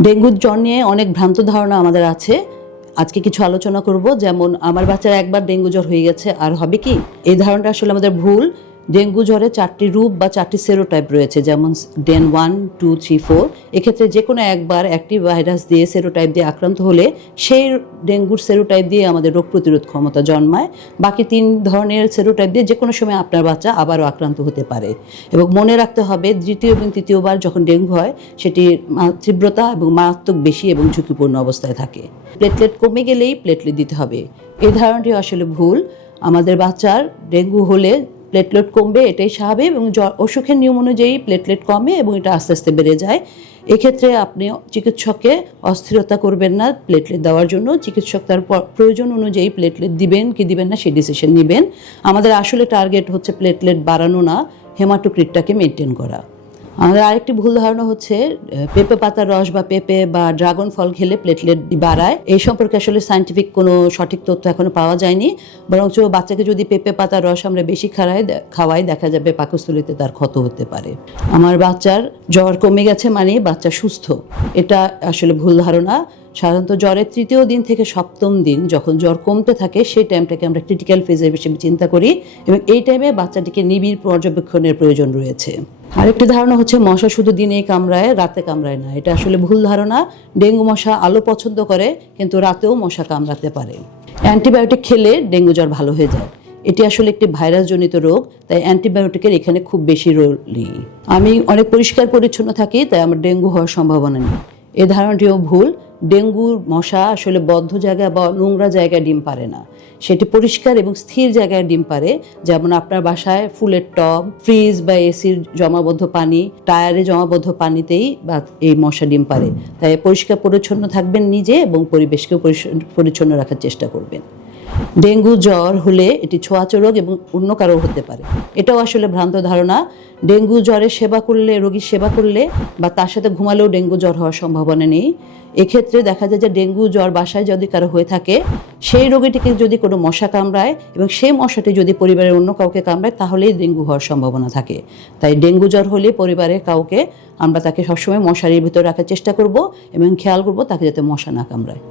ডেঙ্গুর জ্বর নিয়ে অনেক ভ্রান্ত ধারণা আমাদের আছে। আজকে কিছু আলোচনা করব, যেমন আমার বাচ্চার একবার ডেঙ্গু জ্বর হয়ে গেছে আর হবে কি, এই ধারণাটা আসলে আমাদের ভুল। ডেঙ্গু জ্বরে 4টি রূপ বা 4টি সেরোটাইপ রয়েছে, যেমন ডেন 1, 2, 3, 4। এক্ষেত্রে যে কোনো একবার একটি ভাইরাস দিয়ে সেরোটাইপ দিয়ে আক্রান্ত হলে সেই ডেঙ্গুর সেরোটাইপ দিয়ে আমাদের রোগ প্রতিরোধ ক্ষমতা জন্মায়। বাকি 3 ধরনের সেরোটাইপ দিয়ে যে কোনো সময় আপনার বাচ্চা আবারও আক্রান্ত হতে পারে। এবং মনে রাখতে হবে, দ্বিতীয় এবং তৃতীয়বার যখন ডেঙ্গু হয় সেটি তীব্রতা এবং মারাত্মক বেশি এবং ঝুঁকিপূর্ণ অবস্থায় থাকে। প্লেটলেট কমে গেলেই প্লেটলেট দিতে হবে, এই ধারণাটি আসলে ভুল। আমাদের বাচ্চার ডেঙ্গু হলে প্লেটলেট কমবে, এটাই স্বাভাবিক, এবং অসুখের নিয়ম অনুযায়ী প্লেটলেট কমে এবং এটা আস্তে আস্তে বেড়ে যায়। এক্ষেত্রে আপনি চিকিৎসককে অস্থিরতা করবেন না প্লেটলেট দেওয়ার জন্য। চিকিৎসক তার প্রয়োজন অনুযায়ী প্লেটলেট দিবেন কি দিবেন না সেই ডিসিশন নেবেন। আমাদের আসলে টার্গেট হচ্ছে প্লেটলেট বাড়ানো না, হেমাটোক্রিটটাকে মেনটেন করা। আমাদের আরেকটি ভুল ধারণা হচ্ছে পেঁপে পাতার রস বা পেঁপে বা ড্রাগন ফল খেলে প্লেটলেট বাড়ায়। এই সম্পর্কে আসলে সায়েন্টিফিক কোনো সঠিক তথ্য এখনো পাওয়া যায়নি। বরঞ্চ বাচ্চাকে যদি পেঁপে পাতার রস আমরা বেশি খাওয়াই, দেখা যাবে পাকস্থলীতে তার ক্ষত হতে পারে। আমার বাচ্চার জ্বর কমে গেছে মানে বাচ্চা সুস্থ, এটা আসলে ভুল ধারণা। সাধারণত জ্বরের 3য় দিন থেকে 7ম দিন যখন জ্বর কমতে থাকে সেই টাইমটাকে আমরা ক্রিটিক্যাল ফেজে হিসেবে চিন্তা করি, এবং এই টাইমে বাচ্চাটিকে নিবিড় পর্যবেক্ষণের প্রয়োজন রয়েছে। আরেকটি ধারণা হচ্ছে মশা শুধু দিনেই কামড়ায়, রাতে কামড়ায় না। এটা আসলে ভুল ধারণা। ডেঙ্গু মশা আলো পছন্দ করে, কিন্তু রাতেও মশা কামড়াতে পারে। অ্যান্টিবায়োটিক খেলে ডেঙ্গু জ্বর ভালো হয়ে যায়, এটি আসলে একটি ভাইরাসজনিত রোগ, তাই অ্যান্টিবায়োটিকের এখানে খুব বেশি রোল নেই। আমি অনেক পরিষ্কার পরিচ্ছন্ন থাকি, তাই আমার ডেঙ্গু হওয়ার সম্ভাবনা নেই, এই ধারণাটিও ভুল। ডেঙ্গুর মশা আসলে বদ্ধ জায়গায় বা নোংরা জায়গায় ডিম পারে না, সেটি পরিষ্কার এবং স্থির জায়গায় ডিম পারে। যেমন আপনার বাসায় ফুলের টব, ফ্রিজ বা এসির জমাবদ্ধ পানি, টায়ারে জমাবদ্ধ পানিতেই বা এই মশা ডিম পারে। তাই পরিষ্কার পরিচ্ছন্ন থাকবেন নিজে, এবং পরিবেশকেও পরিচ্ছন্ন রাখার চেষ্টা করবেন। ডেঙ্গু জ্বর হলে এটি ছোঁয়াচে রোগ এবং অন্য কারো হতে পারে, এটাও আসলে ভ্রান্ত ধারণা। ডেঙ্গু জ্বরের সেবা করলে, রোগীর সেবা করলে বা তার সাথে ঘুমালেও ডেঙ্গু জ্বর হওয়ার সম্ভাবনা নেই। এক্ষেত্রে দেখা যায় যে ডেঙ্গু জ্বর বাসায় যদি কারো হয়ে থাকে, সেই রোগীটিকে যদি কোনো মশা কামড়ায় এবং সেই মশাটি যদি পরিবারের অন্য কাউকে কামড়ায়, তাহলেই ডেঙ্গু হওয়ার সম্ভাবনা থাকে। তাই ডেঙ্গু জ্বর হলে পরিবারের কাউকে আমরা তাকে সবসময় মশারির ভিতরে রাখার চেষ্টা করব এবং খেয়াল করব তাকে যাতে মশা না কামড়ায়।